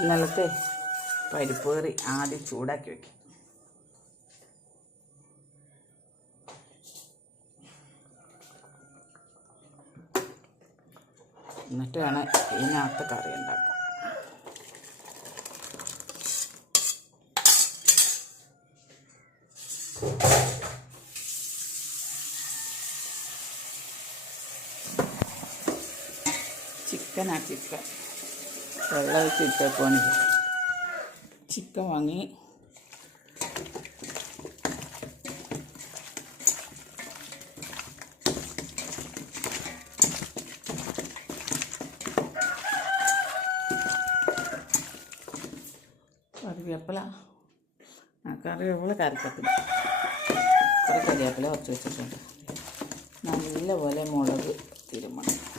ഇന്നലത്തെ പരിപ്പ് കറി ആദ്യം ചൂടാക്കി വെക്കും. എന്നിട്ട് വേണം ഇതിനകത്ത് കറി ഉണ്ടാക്കുക ചിക്കനാ ചിക്കൻ. വെള്ളം ഒഴിച്ച് ഇട്ടേക്കുവാണെങ്കിൽ ചിക്കൻ വാങ്ങി. കറിവേപ്പില. കറിവേപ്പില കറിക്കത്തില്ല കുറേ കറിവേപ്പില കുറച്ച് വെച്ചിട്ടുണ്ട്. നല്ലപോലെ മുളക് തിരുമണം.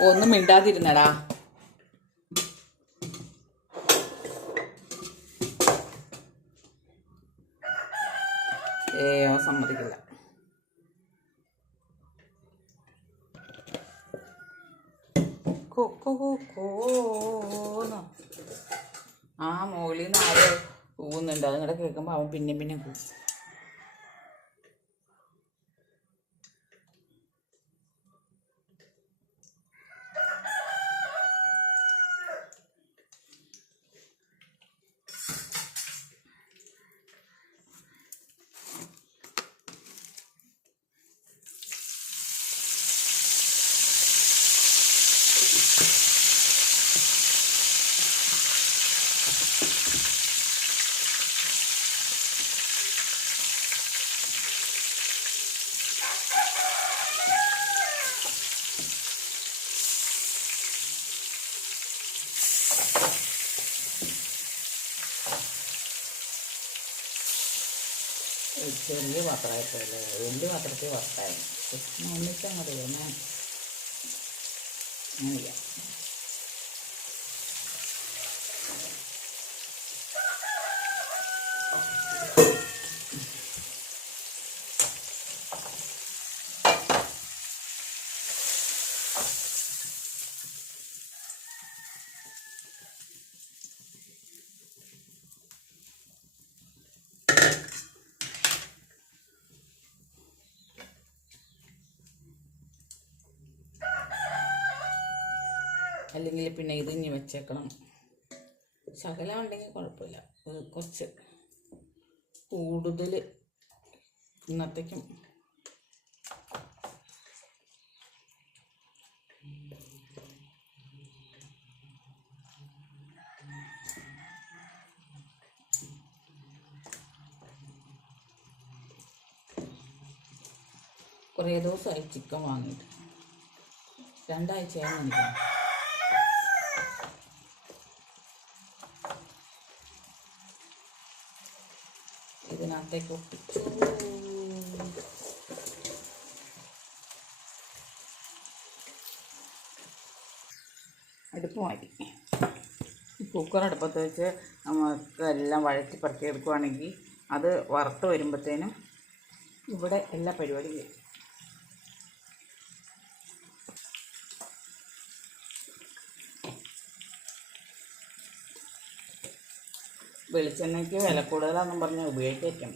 ഒന്നും മിണ്ടാതിരുന്നടാ. ഏയോ സമ്മതിക്കില്ല. ആ മോളിന്ന് നിന്ന് ആരോ കൂവുന്നുണ്ട് അതുകൂടെ കേൾക്കുമ്പോൾ അവൻ പിന്നെയും പിന്നെയും കൂവും ചെറിയ പാത്രമായിട്ടല്ലേ? വലിയ പാത്രത്തിൽ വറുത്തായിരുന്നു ഒന്നിച്ചാൽ അങ്ങോട്ട് ഞാൻ അങ്ങനെ ചെയ്യാം അല്ലെങ്കിൽ പിന്നെ ഇത് ഇനി വെച്ചേക്കണം. ശകലം ഉണ്ടെങ്കിൽ കുഴപ്പമില്ല. കുറച്ച് കൂടുതൽ ഇന്നത്തേക്കും. കുറേ ദിവസമായി ചിക്കൻ വാങ്ങിയിട്ട്. രണ്ടാഴ്ചയായി എനിക്ക് ഇതിനകത്തേക്ക് ഒട്ടിച്ചു അടുപ്പ് മാറ്റി. കുക്കർ അടുപ്പത്ത് വെച്ച് നമുക്ക് എല്ലാം വഴറ്റി പറക്കിയെടുക്കുവാണെങ്കിൽ അത് വറുത്ത് വരുമ്പോഴത്തേനും ഇവിടെ എല്ലാ പരിപാടിയും വെളിച്ചെണ്ണയ്ക്ക് വില കൂടുതലാണെന്നും പറഞ്ഞാൽ ഉപയോഗിക്കാം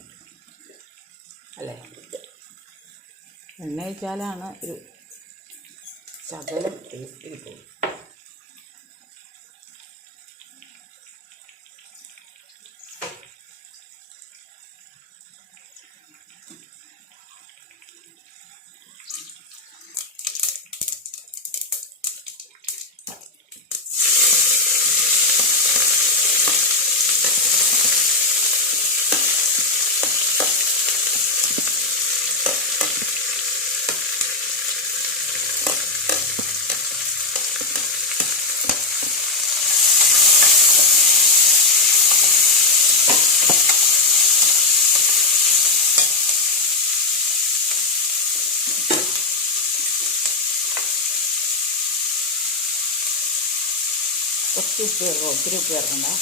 അല്ലേ? എണ്ണ ഒഴിച്ചാലാണ് ഒരു ശകലം ടേസ്റ്റ് കിട്ടുള്ളൂ. ఒక ట్యూబ్ పెరుగు ఒక ట్యూబ్ పెరుగుందా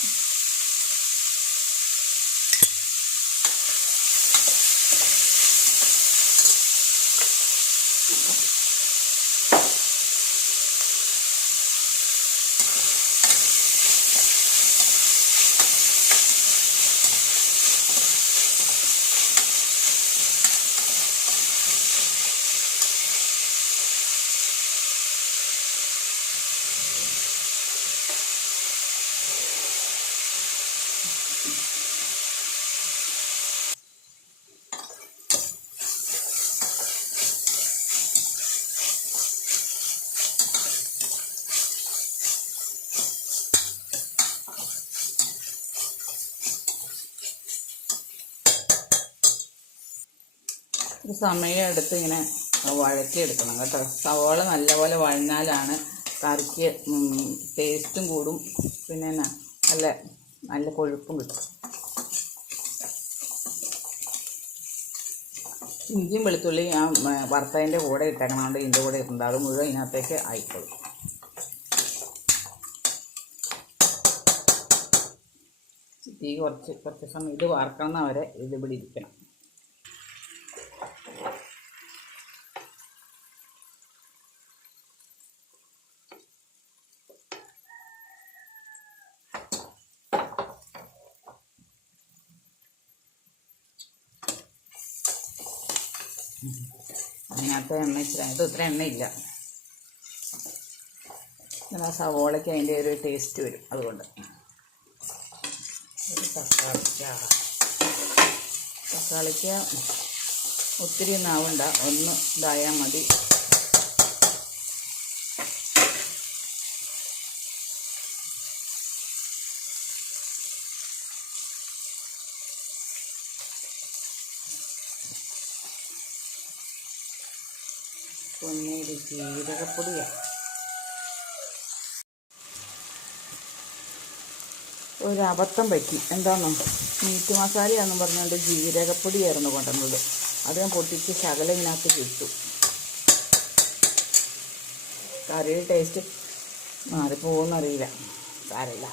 ഒരു സമയം എടുത്ത് ഇങ്ങനെ വഴറ്റിയെടുക്കണം കേട്ടോ. സവോള നല്ലപോലെ വഴഞ്ഞാലാണ് കറിക്ക് ടേസ്റ്റും കൂടും. പിന്നെ എന്നാ നല്ല നല്ല കൊഴുപ്പും കിട്ടും. ഇഞ്ചിയും വെളുത്തുള്ളി ഞാൻ വറുത്തതിന്റെ കൂടെ ഇട്ടേക്കണോണ്ട് ഇതിന്റെ കൂടെ ഇട്ടുണ്ട് അത് മുഴുവൻ ഇതിനകത്തേക്ക് ആയിക്കോളും. തീ കുറച്ച് കുറച്ച് സമയം ഇത് വറക്കണം വരെ ഇത് ഇവിടെ ഇരിക്കണം. അതിനകത്ത് എണ്ണ ഇച്ചിരി അത് ഇത്ര എണ്ണയില്ല. ആ സവോളയ്ക്ക് അതിന്റെ ഒരു ടേസ്റ്റ് വരും അതുകൊണ്ട്. ഒരു തക്കാളിക്ക. തക്കാളിക്ക ഒത്തിരി നാവുണ്ട ഒന്ന് ഇതായാൽ മതി. പൊന്നേരി ജീരകപ്പൊടിയാണ് ഒരു അബദ്ധം പറ്റി. എന്താണോ മീറ്റ് മസാലയാണെന്ന് പറഞ്ഞുകൊണ്ട് ജീരകപ്പൊടിയായിരുന്നു കൊണ്ടുവന്നത്. അത് ഞാൻ പൊട്ടിച്ച് ശകലം ഇതിനകത്ത് കിട്ടു കറിയുടെ ടേസ്റ്റ് മാറിപ്പോകുന്നറിയില്ല സാരമില്ല.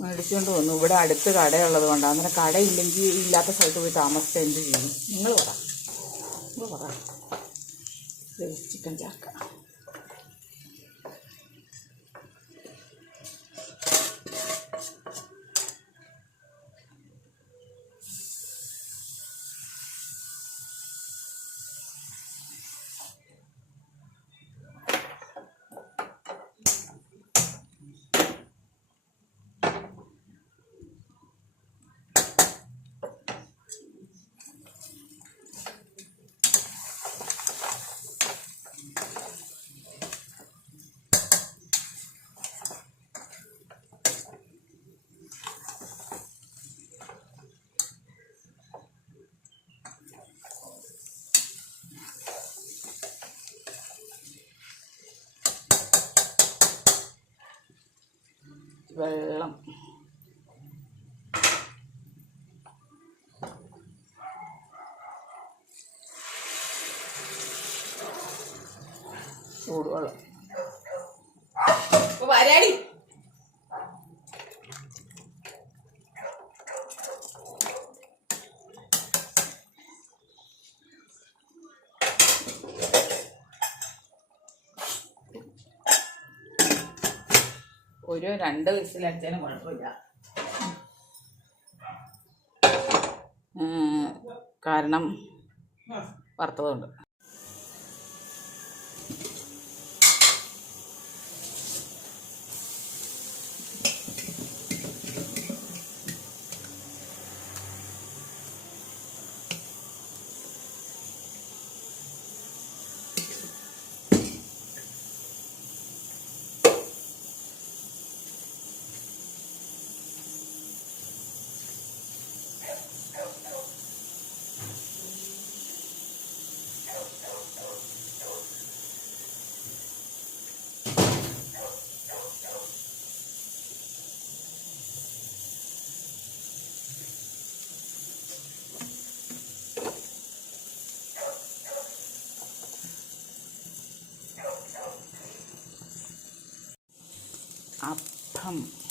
മേടിച്ചുകൊണ്ട് വന്നു. ഇവിടെ അടുത്ത് കടയുള്ളത് കൊണ്ടാണ് അന്നേരം കടയില്ലെങ്കിൽ ഇല്ലാത്ത സ്ഥലത്ത് പോയി താമസിച്ചാൽ എന്ത് ചെയ്യും? നിങ്ങൾ പറ. നിങ്ങൾ പറ. ചിക്കൻ ചാക്ക വെള്ളം. ഒരു രണ്ട് വിസിലടിച്ചാലും കുഴപ്പമില്ല. കാരണം വറുത്തതുകൊണ്ട്. வணக்கம்